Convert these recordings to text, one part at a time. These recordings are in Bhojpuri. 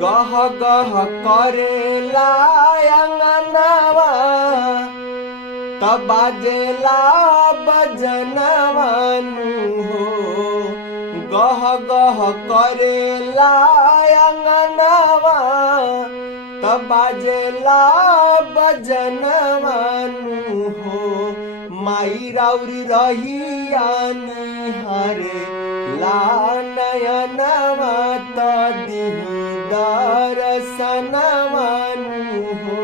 गह गह करेला अंगनवा तब बाजेला बजनवानु हो। गह गह करेला अंगनवा तब बाजेला बजनवानु हो। माई राउरी रहिया निहारे ला नयनवा त दिही दर्शनवानु हो।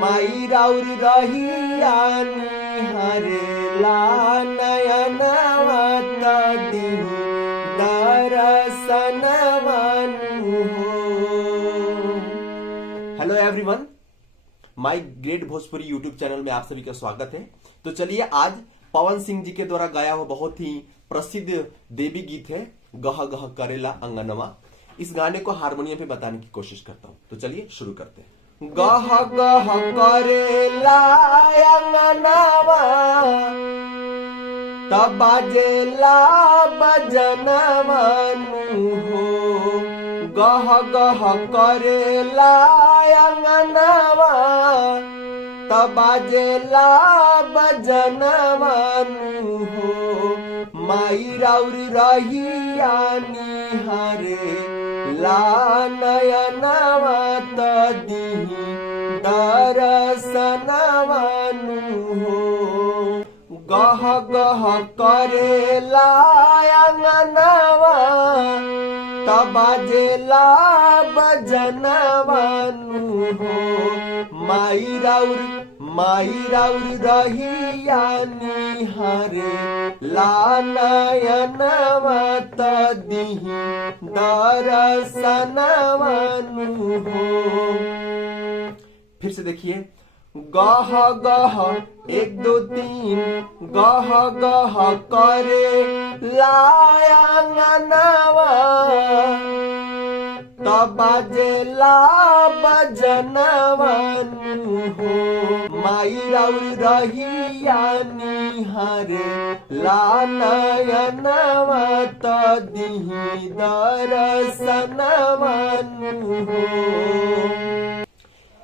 माई राउरी रहिया निहारे ला नयनवा त दिही दर्शनवानु हो। Hello everyone, my great Bhojpuri YouTube channel में आप सभी का स्वागत है। तो चलिए आज पवन सिंह जी के द्वारा गाया हुआ बहुत ही प्रसिद्ध देवी गीत है गह गह करेला अंगनवा। इस गाने को हारमोनियम पे बताने की कोशिश करता हूँ। तो चलिए शुरू करते हैं। गह गह करेला अंगनवा तब बाजेला बजनवानु हो। गह गह करेला अंगनवा तब बाजेला बजनवानु हो। माई राउरी रहिया निहारे ला नयनवा त दिही दर्शनवानु हो। गह गह करेला अंगनवा तब बाजेला बजनवानु हो। माई राउरी रहिया निहारे ला नयनवा त दिही दर्शनवानु हो। फिर से देखिए, गह गह 1 2 3 गह गह करे ला अंगनवा तब बाजेला बजनवानु हो। माई राउरी रहिया निहारे ला नयनवा त दिही दर्शनवानु हो।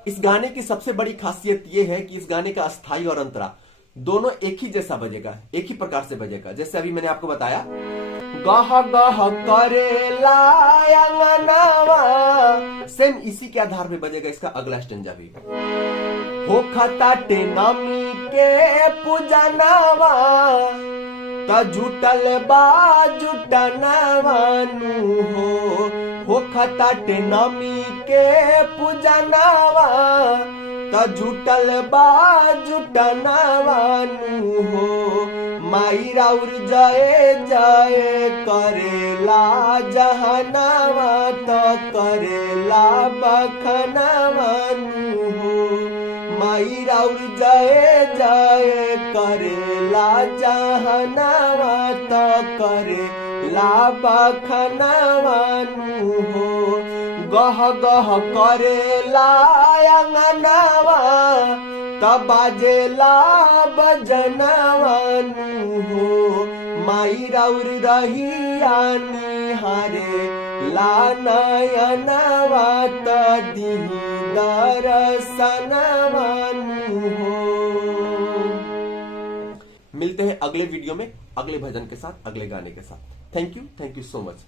इस गाने की सबसे बड़ी खासियत यह है कि इस गाने का अस्थाई और अंतरा दोनों एक ही जैसा बजेगा, एक ही प्रकार से बजेगा। जैसे अभी मैंने आपको बताया, गह गह करेला अंगनवा, सेम इसी के आधार पे बजेगा इसका अगला स्टेंजा भी। हो खताटे नमी के पूजनवा त जुटल बा जुटनवानु हो। खताटे नमी के पूजनवा त जुटल बा जुटनवानु हो। माई राउर जय जय करेला जहनवा त करेला बखनवानु हो। माई राउर जय जय करेला जहनवा त करेला बखनवानु हो। गह गह करेला अंगनवा तब बाजेला बजनवानु हो। माई राउरी रहिया निहारे ला नयनवा त दिही दर्शनवानु हो। मिलते हैं अगले वीडियो में अगले भजन के साथ, अगले गाने के साथ। Thank you so much.